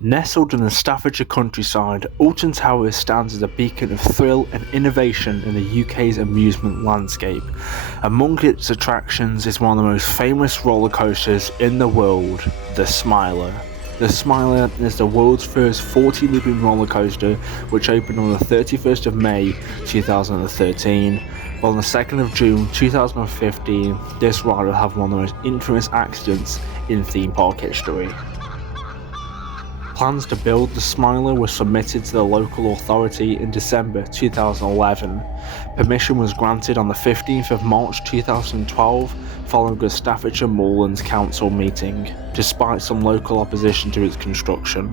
Nestled in the Staffordshire countryside, Alton Towers stands as a beacon of thrill and innovation in the UK's amusement landscape. Among its attractions is one of the most famous roller coasters in the world, the Smiler. The Smiler is the world's first 40-looping roller coaster, which opened on the 31st of May 2013. But on the 2nd of June 2015, this ride will have one of the most infamous accidents in theme park history. Plans to build the Smiler were submitted to the local authority in December 2011. Permission was granted on the 15th of March 2012 following a Staffordshire Moorlands Council meeting, despite some local opposition to its construction.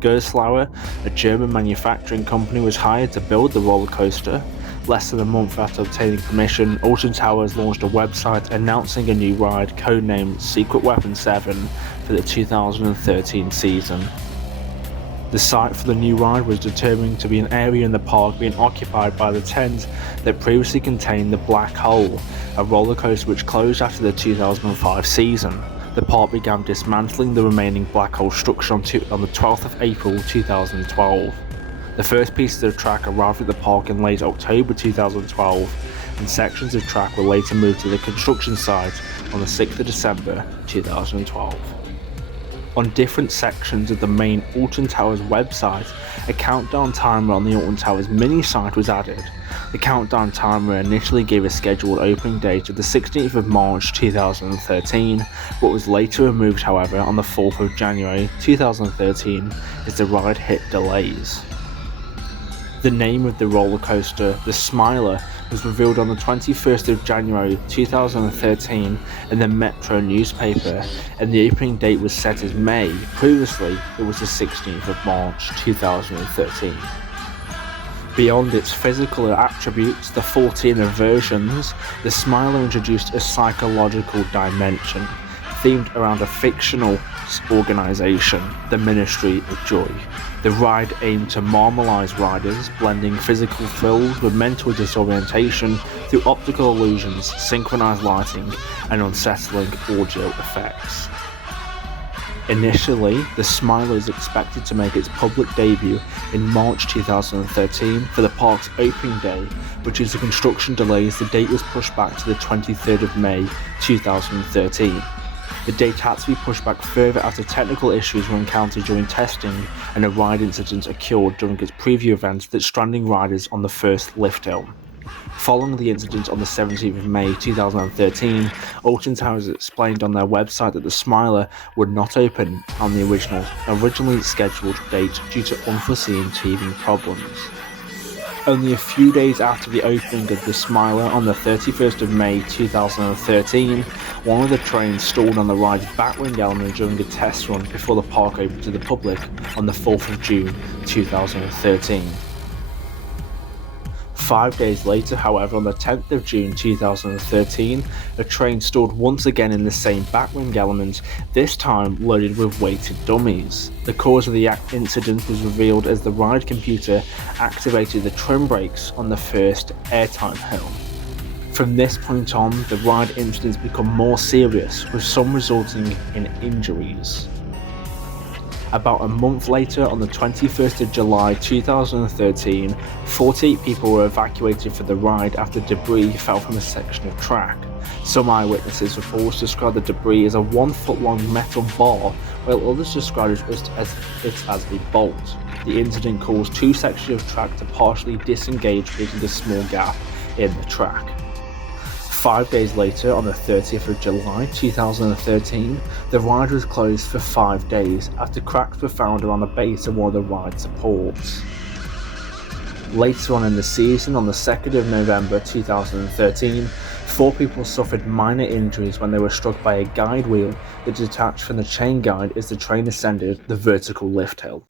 Gerstlauer, a German manufacturing company, was hired to build the roller coaster. Less than a month after obtaining permission, Alton Towers launched a website announcing a new ride codenamed Secret Weapon 7 for the 2013 season. The site for the new ride was determined to be an area in the park being occupied by the tent that previously contained the Black Hole, a roller coaster which closed after the 2005 season. The park began dismantling the remaining Black Hole structure on the 12th of April 2012. The first pieces of track arrived at the park in late October 2012, and sections of track were later moved to the construction site on the 6th of December 2012. On different sections of the main Alton Towers website, a countdown timer on the Alton Towers mini site was added. The countdown timer initially gave a scheduled opening date of the 16th of March 2013, but was later removed however on the 4th of January 2013 as the ride hit delays. The name of the roller coaster, the Smiler, was revealed on the 21st of January 2013 in the Metro newspaper, and the opening date was set as May. Previously, it was the 16th of March 2013. Beyond its physical attributes, the 14 versions, the Smiler introduced a psychological dimension, themed around a fictional organisation, the Ministry of Joy. The ride aimed to normalize riders, blending physical thrills with mental disorientation through optical illusions, synchronized lighting, and unsettling audio effects. Initially, the Smiler is expected to make its public debut in March 2013 for the park's opening day, but due to construction delays, the date was pushed back to the 23rd of May 2013. The date had to be pushed back further after technical issues were encountered during testing and a ride incident occurred during its preview event that stranding riders on the first lift hill. Following the incident on the 17th of May 2013, Alton Towers explained on their website that the Smiler would not open on the originally scheduled date due to unforeseen teething problems. Only a few days after the opening of the Smiler on the 31st of May 2013, one of the trains stalled on the ride's batwing element during a test run before the park opened to the public on the 4th of June 2013. 5 days later, however, on the 10th of June 2013, a train stalled once again in the same batwing element, this time loaded with weighted dummies. The cause of the incident was revealed as the ride computer activated the trim brakes on the first airtime hill. From this point on, the ride incidents become more serious, with some resulting in injuries. About a month later, on the 21st of July 2013, 48 people were evacuated for the ride after debris fell from a section of track. Some eyewitnesses reports described the debris as a 1 foot long metal bar, while others described it as a bolt. The incident caused two sections of track to partially disengage, creating a small gap in the track. 5 days later, on the 30th of July 2013, the ride was closed for 5 days after cracks were found around the base of one of the ride supports. Later on in the season, on the 2nd of November 2013, 4 people suffered minor injuries when they were struck by a guide wheel that detached from the chain guide as the train ascended the vertical lift hill.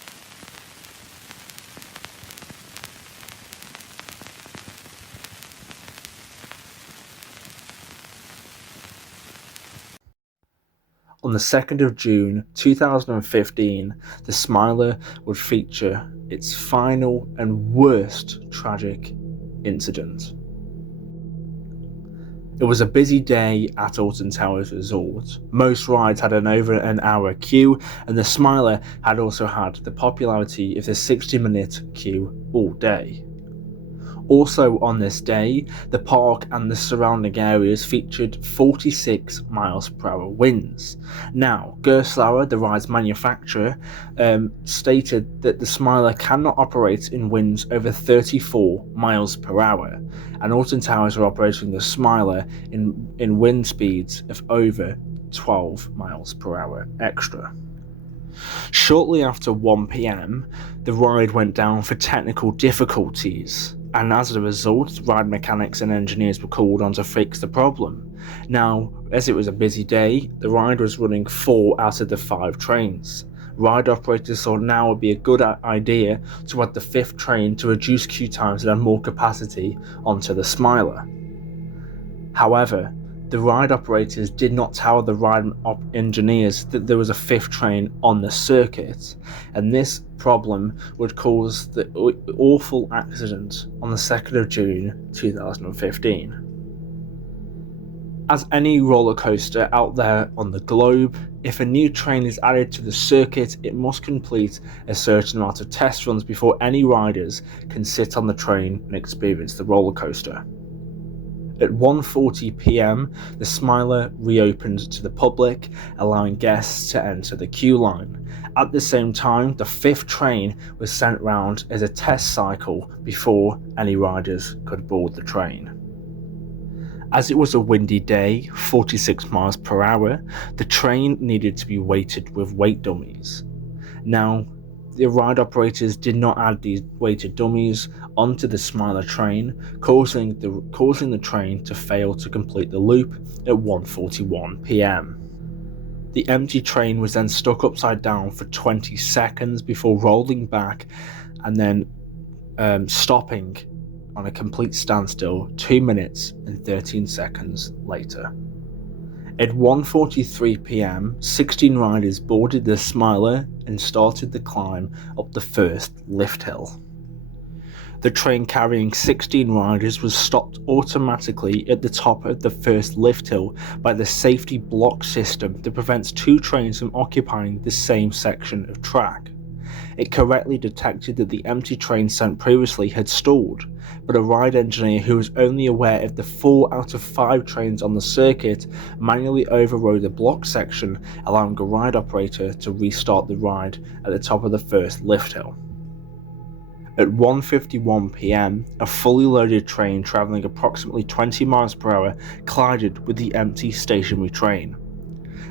On the 2nd of June 2015, the Smiler would feature its final and worst tragic incident. It was a busy day at Alton Towers Resort. Most rides had an over an hour queue, and the Smiler had also had the popularity of the 60-minute queue all day. Also on this day, the park and the surrounding areas featured 46 miles per hour winds. Now, Gerstlauer, the ride's manufacturer, stated that the Smiler cannot operate in winds over 34 miles per hour, and Alton Towers are operating the Smiler in wind speeds of over 12 miles per hour extra. Shortly after 1 pm, the ride went down for technical difficulties, and as a result, ride mechanics and engineers were called on to fix the problem. Now, as it was a busy day, the ride was running 4 out of the 5 trains. Ride operators thought now would be a good idea to add the 5th train to reduce queue times and add more capacity onto the Smiler. However, the ride operators did not tell the ride engineers that there was a 5th train on the circuit, and this problem would cause the awful accident on the 2nd of June 2015. As any roller coaster out there on the globe, if a new train is added to the circuit, it must complete a certain amount of test runs before any riders can sit on the train and experience the roller coaster. At 1:40 pm, the Smiler reopened to the public, allowing guests to enter the queue line. At the same time, the 5th train was sent round as a test cycle before any riders could board the train. As it was a windy day, 46 miles per hour, the train needed to be weighted with weight dummies. Now, the ride operators did not add these weighted dummies onto the Smiler train, causing the train to fail to complete the loop at 1:41 pm. The empty train was then stuck upside down for 20 seconds before rolling back and then stopping on a complete standstill 2 minutes and 13 seconds later. At 1:43 pm, 16 riders boarded the Smiler and started the climb up the first lift hill. The train carrying 16 riders was stopped automatically at the top of the first lift hill by the safety block system that prevents 2 trains from occupying the same section of track. It correctly detected that the empty train sent previously had stalled, but a ride engineer who was only aware of the 4 out of 5 trains on the circuit manually overrode the block section, allowing a ride operator to restart the ride at the top of the first lift hill. At 1:51 pm, a fully loaded train travelling approximately 20 miles per hour collided with the empty stationary train.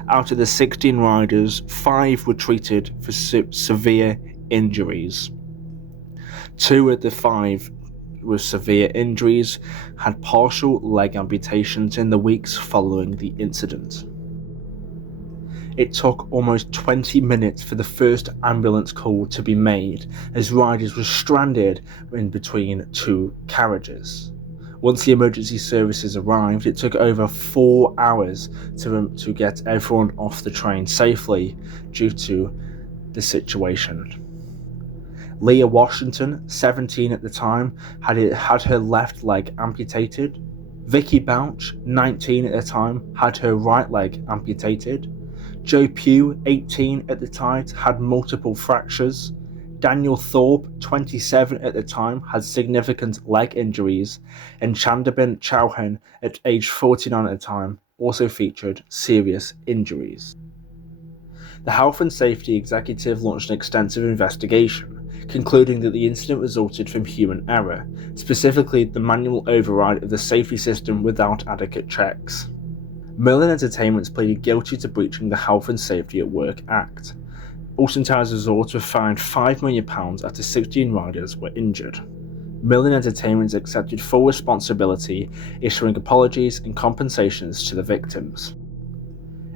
Out of the 16 riders, 5 were treated for severe injuries. 2 of the 5 with severe injuries had partial leg amputations in the weeks following the incident. It took almost 20 minutes for the first ambulance call to be made, as riders were stranded in between 2 carriages. Once the emergency services arrived, it took over 4 hours to get everyone off the train safely due to the situation. Leah Washington, 17 at the time, had her left leg amputated. Vicky Bouch, 19 at the time, had her right leg amputated. Joe Pugh, 18 at the time, had multiple fractures. Daniel Thorpe, 27 at the time, had significant leg injuries, and Chandabin Chauhan, at age 49 at the time, also featured serious injuries. The Health and Safety Executive launched an extensive investigation, concluding that the incident resulted from human error, specifically the manual override of the safety system without adequate checks. Merlin Entertainments pleaded guilty to breaching the Health and Safety at Work Act. Alton Towers Resort were fined £5 million after 16 riders were injured. Merlin Entertainments accepted full responsibility, issuing apologies and compensations to the victims.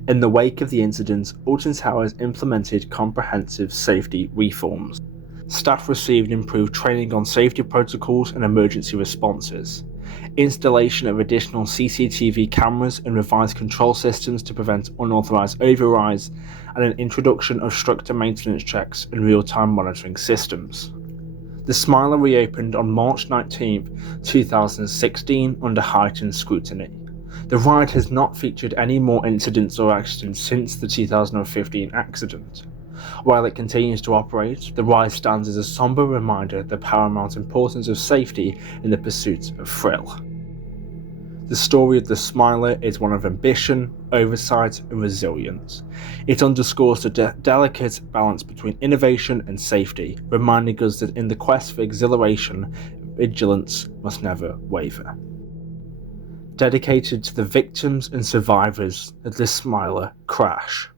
In the wake of the incident, Alton Towers implemented comprehensive safety reforms. Staff received improved training on safety protocols and emergency responses, installation of additional CCTV cameras and revised control systems to prevent unauthorized overrides, and an introduction of stricter maintenance checks and real-time monitoring systems. The Smiler reopened on March 19, 2016 under heightened scrutiny. The ride has not featured any more incidents or accidents since the 2015 accident. While it continues to operate, the ride stands as a somber reminder of the paramount importance of safety in the pursuit of thrill. The story of the Smiler is one of ambition, oversight, and resilience. It underscores the delicate balance between innovation and safety, reminding us that in the quest for exhilaration, vigilance must never waver. Dedicated to the victims and survivors of the Smiler crash.